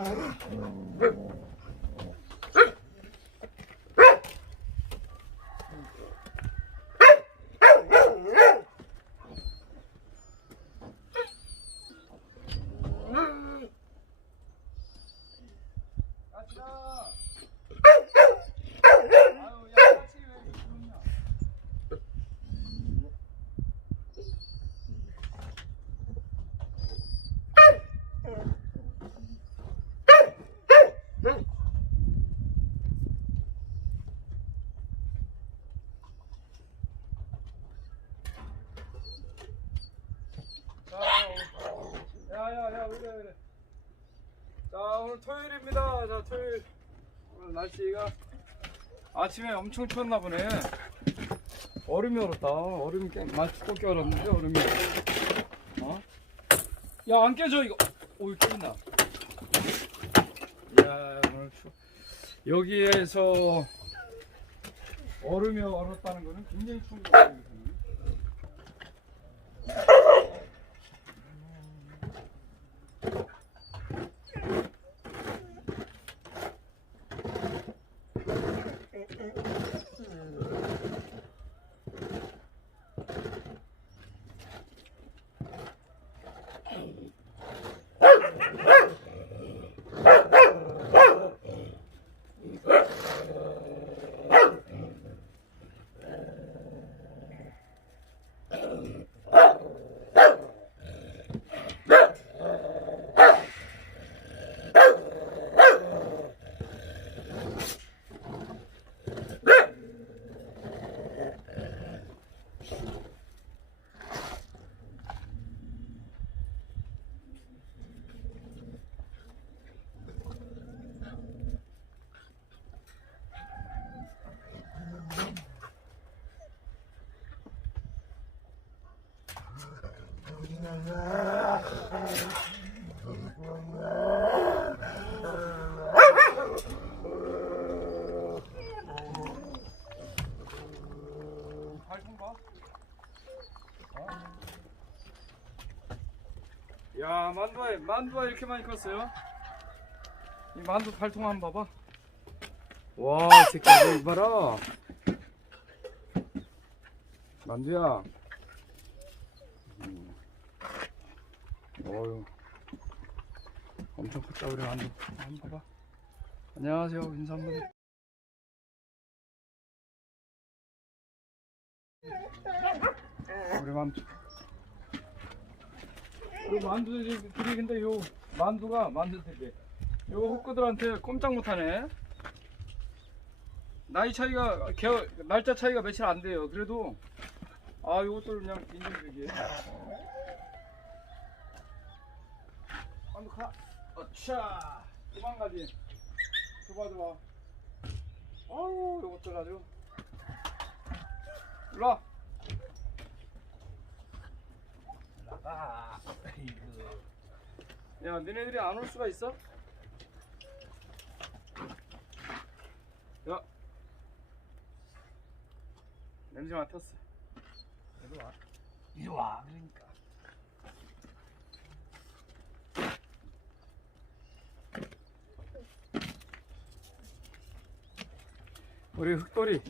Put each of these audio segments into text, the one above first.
Uh, 토요일입니다. 자 토요일 오늘 날씨가 아침에 엄청 추웠나 보네. 얼음이 얼었다. 얼음이 꽤 많이 두껍게 얼었는데 얼음이. 어? 야 안 깨져 이거. 오 이거 깨진다. 야 오늘 추. 여기에서 얼음이 얼었다는 거는 굉장히 추운 거예요. 발통 봐. 어? 야 만두가 만두가 이렇게 많이 컸어요. 이 만두 발통 한번 봐봐. 와, 이 새끼 이거 봐라. 만두야. 어유. 엄청 컸다 우리 만두. 한번 봐봐. 안녕하세요 인사 한번 해. 우리 만두. 요 만두들이 근데 요 만두가 만두들이 요 호크들한테 꼼짝 못하네. 나이 차이가 개 날짜 차이가 며칠 안 돼요. 그래도 아 요것들 그냥 인정주기. 가. 어차. 도망 가지. 도봐 도봐. 아우 요것들 아주. 일로 와. 아, 야, 너네들이 안 올 수가 있어? 야, 냄새 맡았어. 이리 와. 이리 와. 그러니까. 우리 흑돌이.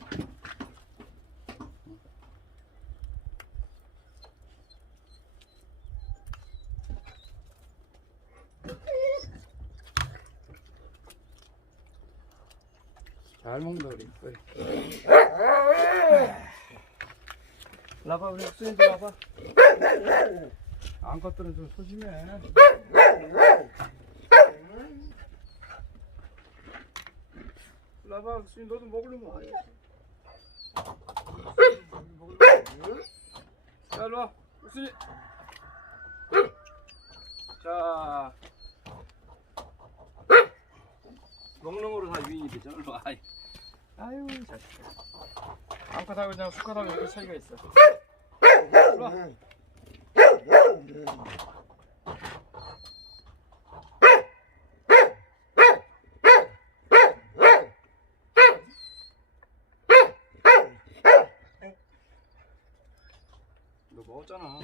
잘 먹는다 우리 흑돌이. 나봐 우리 흑순이도 와봐. 암컷들은 좀 소심해. 나봐 흑순이 너도 먹으려면 와. 자, 일로 와. 옥순이. 자. 거로 다 유인이 되잖아. 일로 와. 아유, 자식. 암컷하고 그냥 수컷하고 이렇게 차이가 있어. 일로 와. 너 먹었잖아.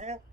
Yeah.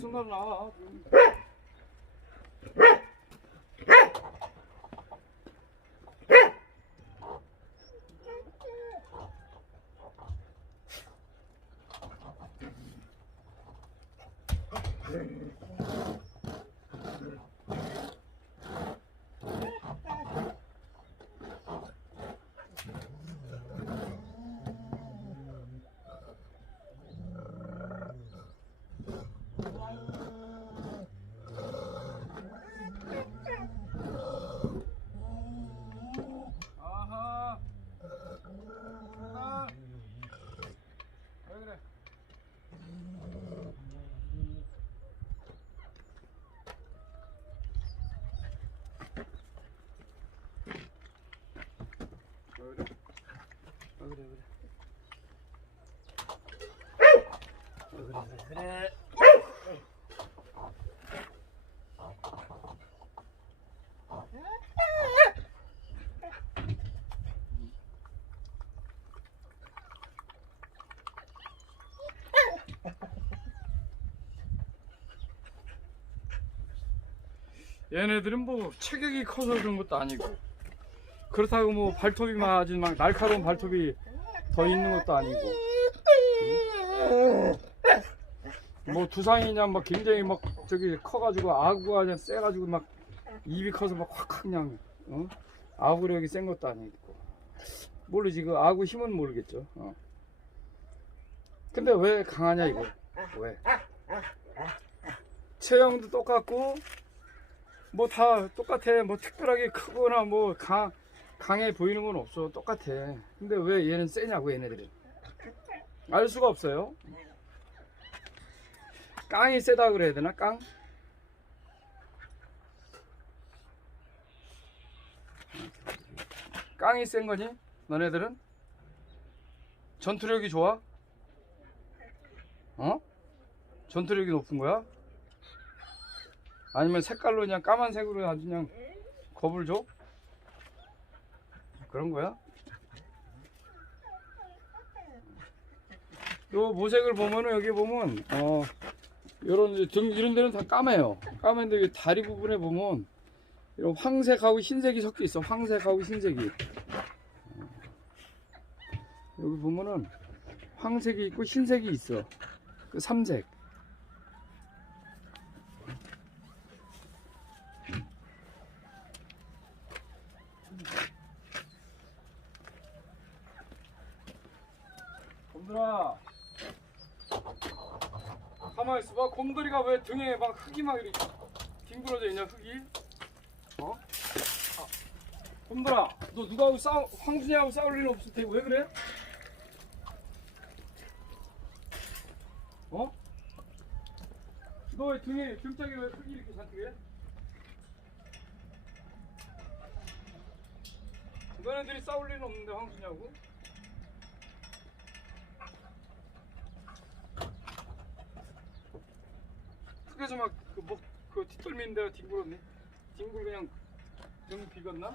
나와 순간 나와. 아하. 하나. 왜 그래? 왜 그래? 왜 그래 그래? 그래. 얘네들은 뭐 체격이 커서 그런 것도 아니고 그렇다고 뭐 발톱이 막 아주 막 날카로운 발톱이 더 있는 것도 아니고 응? 뭐 두상이냐 막 굉장히 막 저기 커가지고 아구가 그냥 세가지고 막 입이 커서 막 확 그냥 어? 아구력이 센 것도 아니고 모르지 그 아구 힘은 모르겠죠 어. 근데 왜 강하냐 이거 왜 체형도 똑같고 뭐 다 똑같아. 뭐 특별하게 크거나 뭐 강, 강해 보이는 건 없어. 똑같아. 근데 왜 얘는 세냐고 얘네들이. 알 수가 없어요. 깡이 세다 그래야 되나? 깡? 깡이 센 거니? 너네들은? 전투력이 좋아? 어? 전투력이 높은 거야? 아니면 색깔로 그냥 까만색으로 아주 그냥 겁을 줘? 그런 거야? 요 모색을 보면은 여기 보면 어 요런 등 이런 데는 다 까매요. 까맨데 여기 다리 부분에 보면 이런 황색하고 흰색이 섞여 있어. 황색하고 흰색이. 어. 여기 보면은 황색이 있고 흰색이 있어. 그 삼색. 얘들아 가만 있어봐 곰돌이가 왜 등에 막 흙이 막 이렇게 뒹굴어져 있냐 흙이 어? 아, 곰돌아 너 누가하고 싸우 황순이하고 싸울 일은 없을 테고 왜 그래? 어? 너 왜 등에 등짝에 왜 흙이 이렇게 잔뜩 해? 너네들이 싸울 일은 없는데 황순이하고 흙에서 막그목그 뒷덜미인데가 뒹굴었네. 뒹굴 그냥 등 비었나?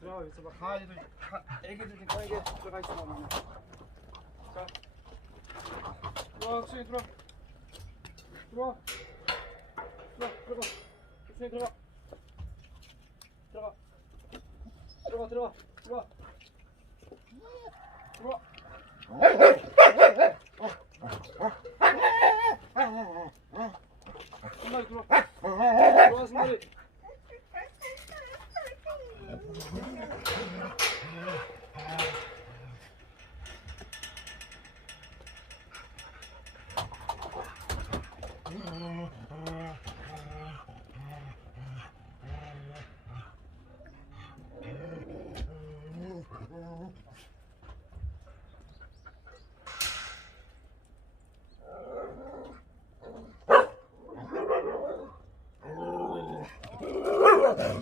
들어가 있어 봐. 강아지들, 가, 애기들 좀 꺼내게 들어가 있어 봐. 자, 들어와, 수이 들어와. 들어와. 들어와, 들어가. 수이 들어가. 들어가. 들어가, 들어가, 들어가. 들어와. 승마리. 들어와, 승마리.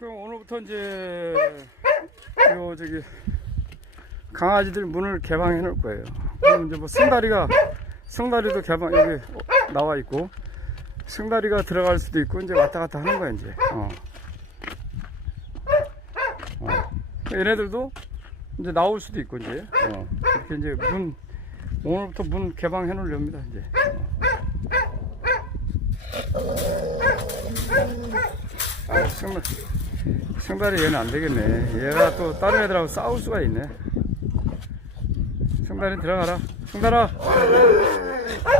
그럼 오늘부터 이제 요 저기 강아지들 문을 개방해 놓을 거예요. 그럼 이제 뭐 승다리가 승다리도 개방 여기 나와 있고 승다리가 들어갈 수도 있고 이제 왔다 갔다 하는 거야 이제. 어. 어. 얘네들도 이제 나올 수도 있고 이제 어. 이렇게 이제 문 오늘부터 문 개방해 놓으렵니다 이제. 아, 승달, 승달이 얘는 안 되겠네. 얘가 또 다른 애들하고 싸울 수가 있네. 승달이 들어가라. 승달아.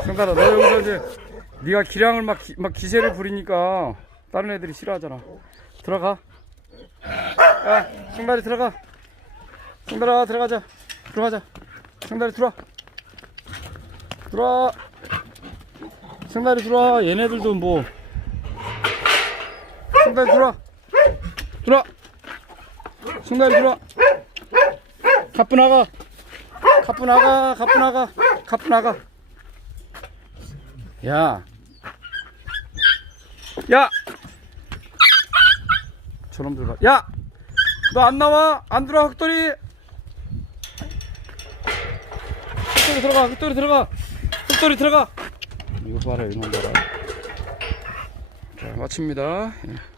승달아, 너 여기서 이제 네가 기량을 막, 기, 막 기세를 부리니까 다른 애들이 싫어하잖아. 들어가. 야, 승달이 들어가. 승달아, 들어가자. 들어가자. 승달이 들어와. 들어와. 승달이 들어와. 얘네들도 뭐. 승달 들어와. 들어와. 승달이 들어와. 가쁘 나가. 가쁘 나가. 가쁘 나가. 가쁘 나가. 야. 야. 저놈 들어가. 야. 너 안 나와? 안 들어와 흑돌이. 흑돌이 들어가. 흑돌이 들어가. 흑돌이 들어가. 이거 봐라 이놈 봐라. 자 마칩니다. 예.